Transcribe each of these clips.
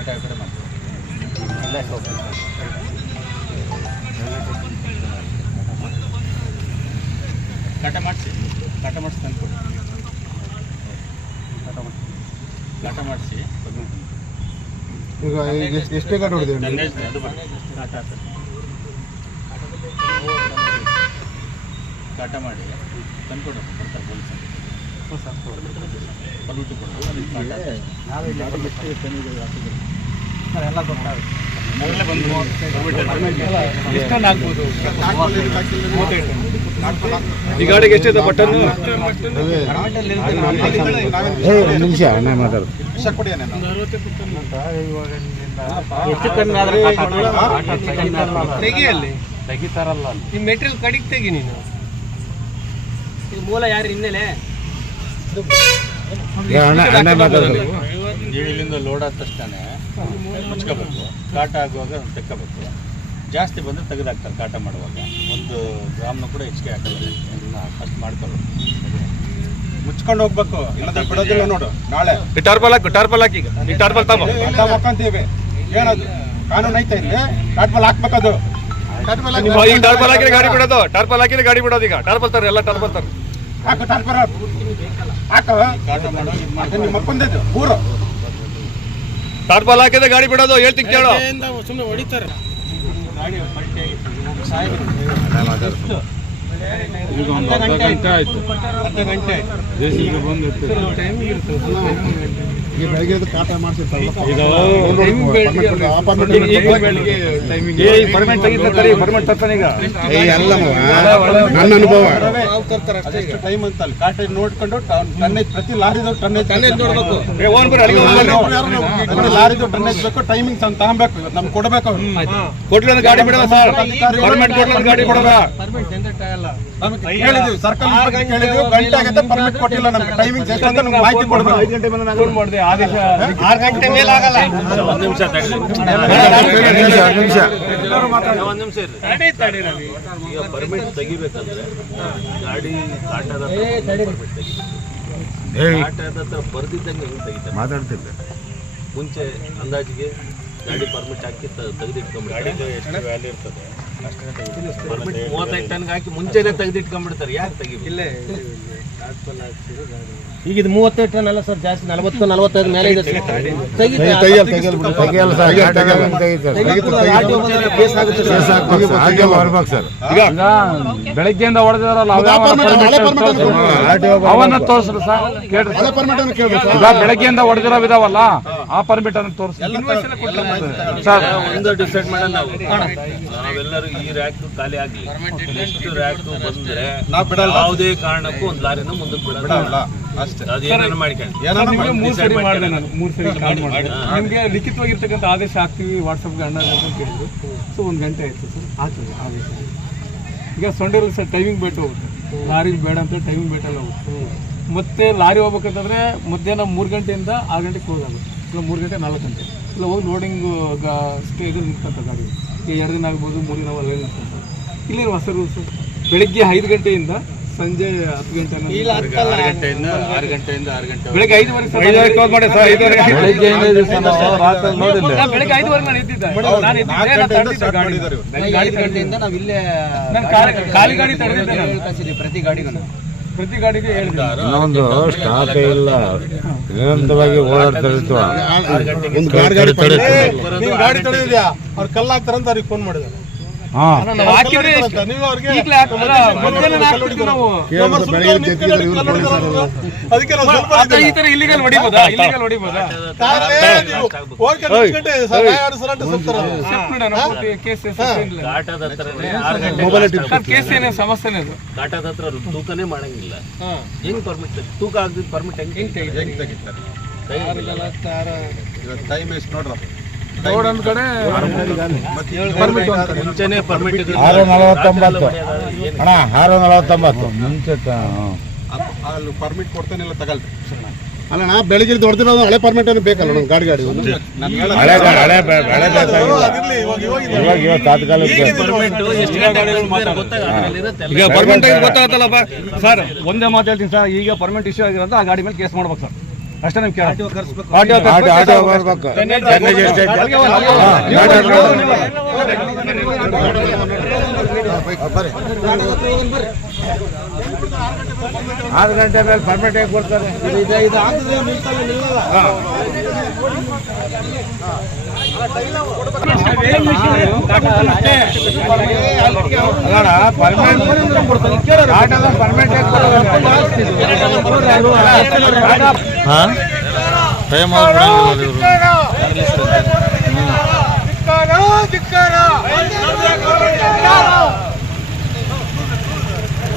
ಕಾಟ ಈ ಕಡೆ ಮಾಡ್ತೀವಿ ಇಲ್ಲೇ. ಕಾಟ ಮಾಡಿಸಿ ಕಾಟ ಮಾಡಿಸಿ ತಂದ್ಕೊಡಿ. ಕಾಟ ಮಾಡಿ ಕಾಟ ಮಾಡಿಸಿ. ಈಗ ಈಗ ಎಷ್ಟು ಗಾಡಿ ಹೊಡೆದೇವೆ ಅದು ಕಾಟ. ಕಾಟ ಮಾಡಿ. ತಂದ್ಕೊಡು ಬರ್ತಾರೆ ಪೊಲೀಸರು ಈ ಗಾಡಿಗೆ ಎಷ್ಟಿದೆ ಬಟನ್ ನಿಮಿಷ ಅಣ್ಣ ಮಾತಾಡು. ಎಷ್ಟು ಕಮ್ಮಿ ಆದ್ರೆ ತೆಗಿಯಲ್ಲಿ ತೆಗಿತಾರಲ್ಲ ಅಲ್ಲಿ. ಈ ಮೆಟೀರಿಯಲ್ ಕಡಿಗೆ ತೆಗಿ ನೀನು. ಇದು ಮೂಲ ಯಾರು ಹಿನ್ನೆಲೆ ನೀವು ಇಲ್ಲಿಂದ ಲೋಡ್ ಆದ ತಕ್ಷಣ ಮುಚ್ಕೋಬೇಕು. ಕಾಟ ಆಗುವಾಗ ತೆಕ್ಕಬೇಕು. ಜಾಸ್ತಿ ಬಂದರೆ ತೆಗೆದಾಕ್ತಾರೆ ಕಾಟ ಮಾಡುವಾಗ. ಒಂದು ಗ್ರಾಮ್ನ ಕೂಡ ಹೆಚ್ಚಿಗೆ ಹಾಕಲ್ಲ. ಫಸ್ಟ್ ಮಾಡ್ಕೊಳ್ಬೇಕು ಮುಚ್ಕೊಂಡು ಹೋಗ್ಬೇಕು. ಇಲ್ಲದ ಬಿಡೋದಿಲ್ಲ ನೋಡು. ನಾಳೆ. ಗಿಟಾರ್ಬಲ್ ಟಾರ್ಪಲ್ ಹಾಕು ಟಾರ್ಪಲ್ ಹಾಕಿ ಈಗ. ಈ ಟಾರ್ಪಲ್ ತಗೋ. ಹಾಕಂತೀವಿ ಏನದು? ಕಾನೂನು ಐತೆ ಇಲ್ಲಿ. ಟಾರ್ಪಲ್ ಹಾಕ್ಬೇಕದು ಈಗ ಟಾರ್ಪಲ್ ಹಾಕಿದ್ರೆ ಗಾಡಿ ಬಿಡೋದು. ಟಾರ್ಪಲ್ ಹಾಕಿದ್ರೆ ಗಾಡಿ ಬಿಡೋದು ಈಗ. ಟಾರ್ಪಲ್ ತರ ಎಲ್ಲ ಟಾರ್ಪಲ್ ತರ ಹಾಕು ಟಾರ್ಪಲ್ ಟಾರ್ಪಲ್ ಹಾಕಿದ್ರೆ ಗಾಡಿ ಬಿಡೋದು ಹೇಳ್ತೀನಿ ಕೇಳೋ. ಸುಮ್ಮನೆ ಹೊಡಿತಾರೆ. ಈಗ ಒಂದು ಅರ್ಧ ಗಂಟೆ ಮಾಡಿಸಿರ್ತಾರಲ್ಲ ಏ ಗಂಟೆ ಈಗ ನನ್ನ ಅನುಭವ. ಟೈಮ್ ಅಂತ ಅಲ್ಲಿ ಕಾಟ ನೋಡ್ಕೊಂಡು ಟನ್ನೇಜ್ ಪ್ರತಿ ಲಾರಿದು ಟನ್ನೇಜ್ ನೋಡ್ಬೇಕು. ಲಾರಿದು ಟನ್ನೇಜ್ ಬೇಕು ಟೈಮಿಂಗ್ ತಗೊಂಬೇಕು. ಇವತ್ತು ನಮ್ಗೆ ಕೊಡಬೇಕು ಗಾಡಿ ಬಿಡೋದು ಸರ್. ಗಾಡಿ ಪರ್ಮಿಟ್ ಜನರೇಟ್ ಆಗಲ್ಲ. ನಮ್ಗೆ ಕೇಳಿದ್ವಿ ಸರ್ಕಲ್ ಕೇಳಿದ್ವಿ ಗಂಟೆ ಆಗುತ್ತೆ ಪರ್ಮಿಟ್ ಕೊಟ್ಟಿಲ್ಲ ನಮ್ಗೆ. ಟೈಮಿಂಗ್ ಎಷ್ಟು ಅಂತ ನಮ್ಗೆ ಮಾಹಿತಿ ಕೊಡಬೇಕು. ಆರು ಗಂಟೆ ಮೇಲೆ ಆಗಲ್ಲ ಒಂದು ನಿಮಿಷ ನಿಮಿಷ. ನಿಮಿಷ ತಡಿ ತಡಿ ರವಿ. ಈಗ ಪರ್ಮಿಟ್ ತೆಗಿಬೇಕಂದ್ರೆ ಗಾಡಿ ಕಾಟದ ಹತ್ರ ತೆಗಿಬೇಕು. ಏಯ್. ಕಾಟದ ಹತ್ರ ಬರ್ದಿದ್ದಂಗೆ ಹೆಂಗ್ ತೆಗಿತಾರೆ. ಮಾತಾಡ್ತಿದ್ದೆ. ಮುಂಚೆ ಅಂದಾಜಿಗೆ ಗಾಡಿ ಪರ್ಮಿಟ್ ಹಾಕಿ ತೆಗೆದಿಟ್ಕೊಂಡ್ಬಿಡ್ತಾರೆ. ಎಷ್ಟು ವ್ಯಾಲ್ಯೂ ಇರ್ತದೆ? ಪರ್ಮಿಟ್ ಮೂವತ್ತೈದು ಟನ್ಗೆ ಹಾಕಿ ಮುಂಚೆನೆ ತೆಗೆದಿಟ್ಕೊಂಡ್ಬಿಡ್ತಾರೆ. ಯಾಕೆ ಈಗ ಇದು ಮೂವತ್ತೈದು ಟನ್ ಅಲ್ಲ ಸರ್ ಜಾಸ್ತಿ ನಲವತ್ತು ನಲವತ್ತೈದು ಮೇಲೆ ಇದೆ. ಸರ್. ತೆಗಿತೆ, ತೆಗಿಯಲ್ಲ ತೆಗಿಯಲ್ಲ ಬಿಡು ತೆಗಿಯಲ್ಲ ಸರ್ ಹಾಗೆ ಬರ್ಬೇಕು ಸರ್. ಈಗ ಬೆಳಗ್ಗೆಯಿಂದ ಹೊಡೆದಿದಾರಲ್ಲ ಅವನ್ನ ತೋರಿಸ್ರಿ ಸರ್ ಕೇಳ್ರಿ ಬೆಳಗ್ಗೆಯಿಂದ ಹೊಡೆದಿರೋ ಇದಾವಲ್ಲ ಆ ಪರ್ಮಿಟ್ ಅನ್ನು ತೋರಿಸಿ. ಸರ್. ಒಂದು ಡಿಸೈಡ್ ಮಾಡೋಣ ನಾವು. ನಾವೆಲ್ಲರೂ ಈ ರ್ಯಾಕ್ ಖಾಲಿ ಆಗಲಿ. ನೆಕ್ಸ್ಟ್ ರ್ಯಾಕ್ ಬಂದ್ರೆ ನಾವ್ ಬಿಡಲ್ಲ. ಯಾವುದೇ ಕಾರಣಕ್ಕೂ ಒಂದು ಲಾರಿನ ಮುಂದಕ್ಕೆ ಬಿಡಲ್ಲ. ನಿಮಗೆ ಮೂರು decide ಸರಿ ಮಾಡಿದೆ ನಾನು. ಮೂರು ಸರಿ ಕಾಲ್ ಮಾಡಿದೆ. ನಿಮಗೆ ಲಿಖಿತವಾಗಿರ್ತಕ್ಕಂಥ ಆದೇಶ ಹಾಕ್ತೀವಿ ವಾಟ್ಸಪ್ಗೆ ಅಣ್ಣ ಅಂತ ಕೇಳಿದ್ರು. ಸೊ ಒಂದು ಗಂಟೆ ಆಯ್ತು ಸರ್. ಆಗ್ತದೆ ಆದೇಶ. ಈಗ ಸೊಂಡಿರಲ್ಲಿ ಸರ್ ಟೈಮಿಂಗ್ ಬೇಟ ಹೋಗುತ್ತೆ. ಲಾರಿ ಬೇಡ ಅಂತ ಟೈಮಿಂಗ್ ಬೇಟಲ್ಲ ಹೋಗುತ್ತೆ. ಮತ್ತೆ ಲಾರಿ ಹೋಗ್ಬೇಕಂತಂದ್ರೆ ಮಧ್ಯಾಹ್ನ ಮೂರು ಗಂಟೆಯಿಂದ ಆರು ಗಂಟೆಗೆ ಕ್ಲೋಸ್ ಆಗುತ್ತೆ. ಇಲ್ಲ ಮೂರು ಗಂಟೆ ನಾಲ್ಕು ಗಂಟೆ ಇಲ್ಲ ಹೋಗಿ ಲೋಡಿಂಗ್ ಸ್ಟೇ ಇದು ನಿಂತ ಗಾಡಿ. ಈಗ ಎರಡು ದಿನ ಆಗ್ಬೋದು ಮೂರು ದಿನ ಅಲ್ಲೇ ನಿಂತ್ಕೊಂತ ಇಲ್ಲಿ ಹೊಸ ರೂಲ್ಸ್ ಬೆಳಿಗ್ಗೆ ಐದು ಗಂಟೆಯಿಂದ ಸಂಜೆ ಹತ್ತು ಗಂಟೆ ಆರು ಗಂಟೆಯಿಂದ ಆರು ಗಂಟೆಯಿಂದ ಆರು ಗಂಟೆ ಬೆಳಿಗ್ಗೆ ಬೆಳಿಗ್ಗೆ ಐದುವರೆಗೆ ನಾನು ತಡೆದಿದ್ದೆ ಇಲ್ಲೇ ಖಾಲಿ- ಗಾಡಿ ತಡೆದಿದ್ದೆ. ಪ್ರತಿ ಗಾಡಿಗೂ ಪ್ರತಿ ಗಾಡಿಗೆ ಇನ್ನೊಂದು ಸ್ಟಾಪ್ ಇಲ್ಲ. ನಿರಂತರವಾಗಿ ಓಡಾಡ್ತಾ ಒಂದು ಗಾಡಿ ಗಾಡಿ ಗಾಡಿ ತಡೆದಿದ್ಯಾ? ಅವ್ರು ಕಲ್ಲು ಹಾಕ್ತಾರಂತ ಅವ್ರಿಗೆ ಫೋನ್ ಮಾಡಿದ್ದಾರೆ ಸಮಸ್ಯೆನೇ ಹತ್ರ ತೂಕನೇ ಮಾಡಂಗಿಲ್ಲ. ಹೆಂಗ್ ಪರ್ಮಿಟ್ ತೂಕ ಆಗದಿದ್ ಪರ್ಮಿಟ್ ಹೆಂಗ್ ಹೆಂಗ್ ತೆಗಿತಾರೆ? ಟೈಮ್ ಎಷ್ಟು ನೋಡ್ರಪ್ಪ. ರೋಡ್ ಒಂದ್ ಕಡೆ ಮುಂಚೆನೆ ಪರ್ಮಿಟ್ ಆರು ನಲವತ್ತೊಂಬತ್ತು. ಅಣ್ಣ ಆರು ನಲವತ್ತೊಂಬತ್ತು. ಮುಂಚೆ ಅಪ್ಪ, ಅಲ್ಲಿ ಪರ್ಮಿಟ್ ಕೊಡ್ತಾನಿಲ್ಲ ಅಲ್ಲ ಅಲ್ಲಣ್ಣ ಬೆಳಗ್ಗೆ ದೊಡ್ಡದಿರೋದು ಹಳೆ ಪರ್ಮಿಟ್ ಏನು ಬೇಕಲ್ಲ ನಮ್ಗೆ ಗಾಡಿ ಗಾಡಿ ಹಳೆ ಹಳೆ ಹಳೆ ಇವಾಗ ಇವಾಗ ಪರ್ಮಿಟ್ ಗೊತ್ತಾಗುತ್ತೆ ಈಗ ಗೊತ್ತಾಗತ್ತಲ್ಲಪ್ಪ. ಸರ್ ಒಂದೇ ಮಾತು ಹೇಳ್ತೀನಿ ಸರ್. ಈಗ ಪರ್ಮಿಟ್ ಇಶ್ಯೂ ಆಗಿರೋದು ಆ ಗಾಡಿ ಮೇಲೆ ಕೇಸ್ ಮಾಡ್ಬೇಕು ಸರ್. ಅಷ್ಟೇ ನಿಮ್ಗೆ ಕೇಳ ಆಟೋ ಆಟೋ ಬರ್ಬೇಕು ಆರು ಗಂಟೆ ಮೇಲೆ ಪರ್ಮಿಟ್ ಹೇಗೆ ಕೊಡ್ತಾರೆ? ಅಲ್ಲಣ್ಣ ಹಾಂ ಟೈ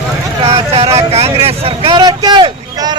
ಭ್ರಷ್ಟಾಚಾರ ಕಾಂಗ್ರೆಸ್ ಸರ್ಕಾರಕ್ಕೆ ಧಿಕ್ಕಾರ